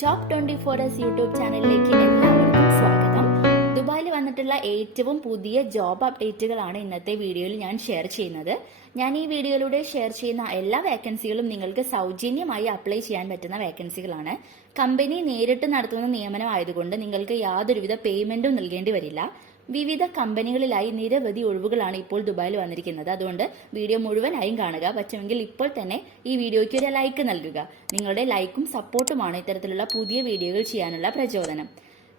Job 24 YouTube ചാനലിലേക്ക് എല്ലാവർക്കും സ്വാഗതം. ദുബായിൽ വന്നിട്ടുള്ള ഏറ്റവും പുതിയ ജോബ് അപ്ഡേറ്റുകളാണ് ഇന്നത്തെ വീഡിയോയിൽ ഞാൻ ഷെയർ ചെയ്യുന്നത്. ഞാൻ ഈ വീഡിയോയിലൂടെ ഷെയർ ചെയ്യുന്ന എല്ലാ വേക്കൻസികളും നിങ്ങൾക്ക് സൗജന്യമായി അപ്ലൈ ചെയ്യാൻ പറ്റുന്ന വേക്കൻസികളാണ്. കമ്പനി നേരിട്ട് നടത്തുന്ന നിയമനം ആയതുകൊണ്ട് നിങ്ങൾക്ക് യാതൊരുവിധ പേയ്മെന്റും നൽകേണ്ടി വരില്ല. വിവിധ കമ്പനികളിലായി നിരവധി ഒഴിവുകളാണ് ഇപ്പോൾ ദുബായിൽ വന്നിരിക്കുന്നത്. അതുകൊണ്ട് വീഡിയോ മുഴുവനായും കാണുക. പറ്റുമെങ്കിൽ ഇപ്പോൾ തന്നെ ഈ വീഡിയോയ്ക്ക് ഒരു ലൈക്ക് നൽകുക. നിങ്ങളുടെ ലൈക്കും സപ്പോർട്ടുമാണ് ഇത്തരത്തിലുള്ള പുതിയ വീഡിയോകൾ ചെയ്യാനുള്ള പ്രചോദനം.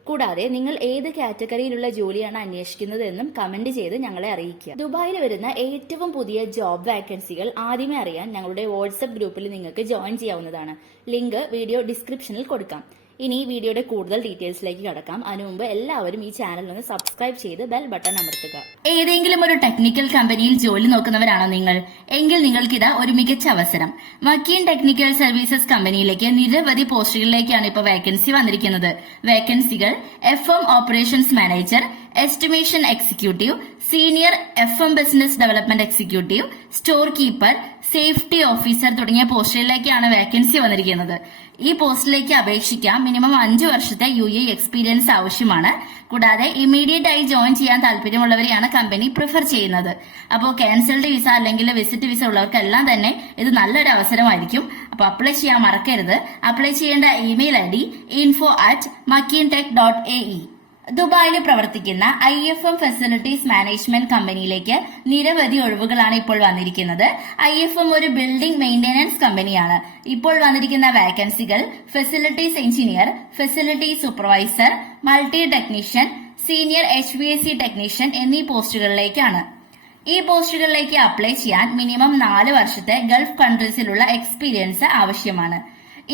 കൂടാതെ നിങ്ങൾ ഏത് കാറ്റഗറിയിലുള്ള ജോലിയാണ് അന്വേഷിക്കുന്നത് എന്നും കമന്റ് ചെയ്ത് ഞങ്ങളെ അറിയിക്കുക. ദുബായിൽ വരുന്ന ഏറ്റവും പുതിയ ജോബ് വാക്കൻസികൾ ആദ്യമേ അറിയാൻ ഞങ്ങളുടെ വാട്സ്ആപ്പ് ഗ്രൂപ്പിൽ നിങ്ങൾക്ക് ജോയിൻ ചെയ്യാവുന്നതാണ്. ലിങ്ക് വീഡിയോ ഡിസ്ക്രിപ്ഷനിൽ കൊടുക്കാം. ഇനി വീഡിയോയുടെ കൂടുതൽ ഡീറ്റെയിൽസിലേക്ക് കടക്കാം. അതിനു മുമ്പ് എല്ലാവരും ഈ ചാനൽ ഒന്ന് സബ്സ്ക്രൈബ് ചെയ്ത് ബെൽ ബട്ടൺ അമർത്തുക. ഏതെങ്കിലും ഒരു ടെക്നിക്കൽ കമ്പനിയിൽ ജോലി നോക്കുന്നവരാണോ നിങ്ങൾ? എങ്കിൽ നിങ്ങൾക്കിതാ ഒരു മികച്ച അവസരം. മക്കീൻ ടെക്നിക്കൽ സർവീസസ് കമ്പനിയിലേക്ക് നിരവധി പോസ്റ്റുകളിലേക്കാണ് ഇപ്പോൾ വേക്കൻസി വന്നിരിക്കുന്നത്. വേക്കൻസികൾ FM operations manager, estimation executive, senior FM business development executive, store keeper, safety officer തുടങ്ങിയ പോസ്റ്റുകളിലേക്കാണ് വേക്കൻസി വന്നിരിക്കുന്നത്. ഈ പോസ്റ്റിലേക്ക് അപേക്ഷിക്കാൻ മിനിമം 5 വർഷത്തെ UAE എക്സ്പീരിയൻസ് ആവശ്യമാണ്. കൂടാതെ ഇമ്മീഡിയറ്റ് ആയി ജോയിൻ ചെയ്യാൻ താല്പര്യമുള്ളവരെയാണ് കമ്പനി പ്രിഫർ ചെയ്യുന്നത്. അപ്പോൾ ക്യാൻസൽഡ് വിസ അല്ലെങ്കിൽ വിസിറ്റ് വിസ ഉള്ളവർക്കെല്ലാം തന്നെ ഇത് നല്ലൊരു അവസരമായിരിക്കും. അപ്പോൾ അപ്ലൈ ചെയ്യാൻ മറക്കരുത്. അപ്ലൈ ചെയ്യേണ്ട ഇമെയിൽ ID info@makeentech.ae. ദുബായിൽ പ്രവർത്തിക്കുന്ന IFM ഫെസിലിറ്റീസ് മാനേജ്മെന്റ് കമ്പനിയിലേക്ക് നിരവധി ഒഴിവുകളാണ് ഇപ്പോൾ വന്നിരിക്കുന്നത്. IFM ഒരു ബിൽഡിംഗ് മെയിന്റനൻസ് കമ്പനിയാണ്. ഇപ്പോൾ വന്നിരിക്കുന്ന വാക്കൻസികൾ facilities engineer, facility supervisor, multi technician, senior HVAC technician എന്നീ പോസ്റ്റുകളിലേക്കാണ്. ഈ പോസ്റ്റുകളിലേക്ക് അപ്ലൈ ചെയ്യാൻ മിനിമം 4 വർഷത്തെ ഗൾഫ് കൺട്രീസിലുള്ള എക്സ്പീരിയൻസ് ആവശ്യമാണ്.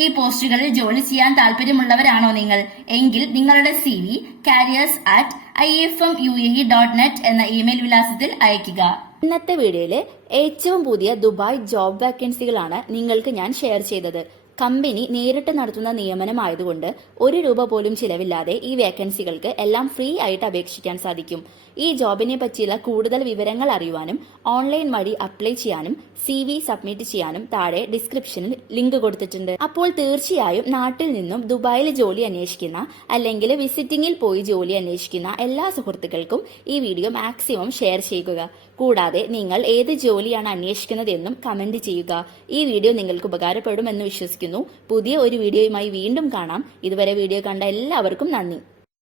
ഈ പോസ്റ്റുകളിൽ ജോലി ചെയ്യാൻ താല്പര്യമുള്ളവരാണോ നിങ്ങൾ? എങ്കിൽ നിങ്ങളുടെ CV careers@ifmuae.net എന്ന ഇമെയിൽ വിലാസത്തിൽ അയയ്ക്കുക. ഇന്നത്തെ വീഡിയോയിലെ ഏറ്റവും പുതിയ ദുബായ് ജോബ് വാക്കൻസികളാണ് നിങ്ങൾക്ക് ഞാൻ ഷെയർ ചെയ്തത്. കമ്പനി നേരിട്ട് നടത്തുന്ന നിയമനമായതുകൊണ്ട് 1 രൂപ പോലും ചിലവില്ലാതെ ഈ വേക്കൻസികൾക്ക് എല്ലാം ഫ്രീ ആയിട്ട് അപേക്ഷിക്കാൻ സാധിക്കും. ഈ ജോബിനെ പറ്റിയുള്ള കൂടുതൽ വിവരങ്ങൾ അറിയുവാനും ഓൺലൈൻ വഴി അപ്ലൈ ചെയ്യാനും CV സബ്മിറ്റ് ചെയ്യാനും താഴെ ഡിസ്ക്രിപ്ഷനിൽ ലിങ്ക് കൊടുത്തിട്ടുണ്ട്. അപ്പോൾ തീർച്ചയായും നാട്ടിൽ നിന്നും ദുബായിൽ ജോലി അന്വേഷിക്കുന്ന അല്ലെങ്കിൽ വിസിറ്റിംഗിൽ പോയി ജോലി അന്വേഷിക്കുന്ന എല്ലാ സുഹൃത്തുക്കൾക്കും ഈ വീഡിയോ മാക്സിമം ഷെയർ ചെയ്യുക. കൂടാതെ നിങ്ങൾ ഏത് ജോലിയാണ് അന്വേഷിക്കുന്നത് എന്നും കമന്റ് ചെയ്യുക. ഈ വീഡിയോ നിങ്ങൾക്ക് ഉപകാരപ്പെടുമെന്ന് വിശ്വസിക്കുന്നു. പുതിയ ഒരു വീഡിയോയുമായി വീണ്ടും കാണാം. ഇതുവരെ വീഡിയോ കണ്ട എല്ലാവർക്കും നന്ദി.